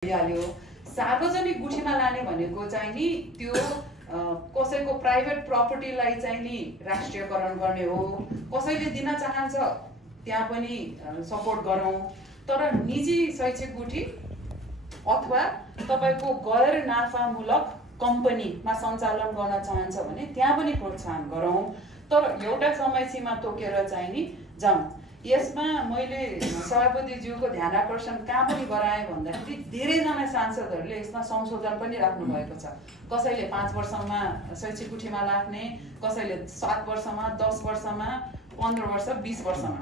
हाल्यो। सार्वजनिक गुठीमा लाने भनेको चाहिँ नि त्यो कसैको प्राइभेट प्रपर्टीलाई चाहिँ नि राष्ट्रियकरण गर्ने हो। कसैले दिन चाहन्छ त्यहाँ पनि सपोर्ट गरौँ। तर निजी शैक्षिक गुठी अथवा तपाईको गैर नाफामूलक कम्पनीमा सञ्चालन गर्न चाहन्छ भने त्यहाँ पनि प्रोत्साहन गरौँ। तर एउटा समय सीमा तोकेर चाहिँ नि जाउँ। यसमा मैले सभापतिज्यूको ध्यान आकर्षण कहाँ पनि गराएँ भन्दाखेरि धेरैजना सांसदहरूले यसमा संशोधन पनि राख्नु भएको छ। कसैले 5 वर्षमा शैक्षिक गुठीमा लाग्ने, कसैले 7 वर्षमा, 10 वर्षमा, 15 वर्ष, 20 वर्षमा।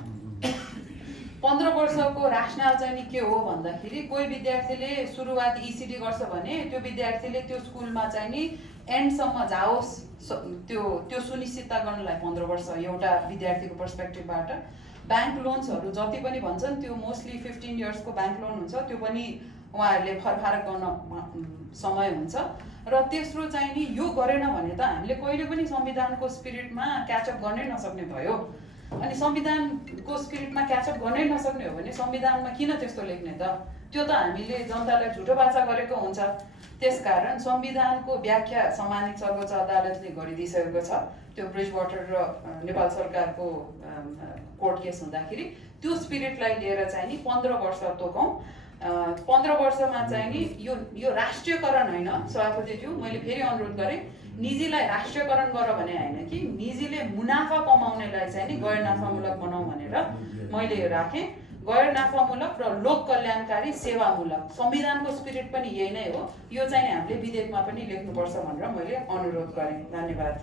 15 वर्षको राशनल चाहिँ नि के हो भन्दाखेरि कोही विद्यार्थीले सुरुवात ईसीडी गर्छ भने त्यो विद्यार्थीले त्यो स्कुलमा चाहिँ नि एन्डसम्म जाओस् त्यो सुनिश्चितता गर्नलाई 15 वर्ष एउटा विद्यार्थीको पर्सपेक्टिभबाट। बैंक लोन्सहरू जति पनि भन्छन् त्यो मोस्टली 15 इयर्सको बैंक लोन हुन्छ, त्यो पनि उहाँहरूले फरफारक गर्न समय हुन्छ। र तेस्रो चाहिँ नि यो गरेन भने त हामीले कहिले पनि संविधानको स्पिरिटमा क्याचअप गर्नै नसक्ने भयो। अनि संविधानको स्पिरिटमा क्याचअप गर्नै नसक्ने हो भने संविधानमा किन त्यस्तो लेख्ने त? त्यो त हामीले जनतालाई झुटो बाचा गरेको हुन्छ। त्यसकारण संविधानको व्याख्या सम्मानित सर्वोच्च अदालतले गरिदिइसकेको छ। त्यो ब्रिजवाटर र नेपाल सरकारको कोर्ट केस हुँदाखेरि त्यो स्पिरिटलाई लिएर चाहिँ नि 15 वर्ष तोकौँ। 15 वर्षमा चाहिँ नि यो राष्ट्रियकरण होइन सभापतिज्यू, मैले फेरि अनुरोध गरेँ, निजीलाई राष्ट्रियकरण गर भने होइन कि निजीले मुनाफा कमाउनेलाई चाहिँ नि गैर नाफामूलक बनाऊ भनेर मैले राखेँ। गैर नाफामूलक र लोक कल्याणकारी सेवामूलक संविधानको स्पिरिट पनि यही नै हो। यो चाहिँ हामीले विधेयकमा पनि लेख्नुपर्छ भनेर मैले अनुरोध गरेँ। धन्यवाद।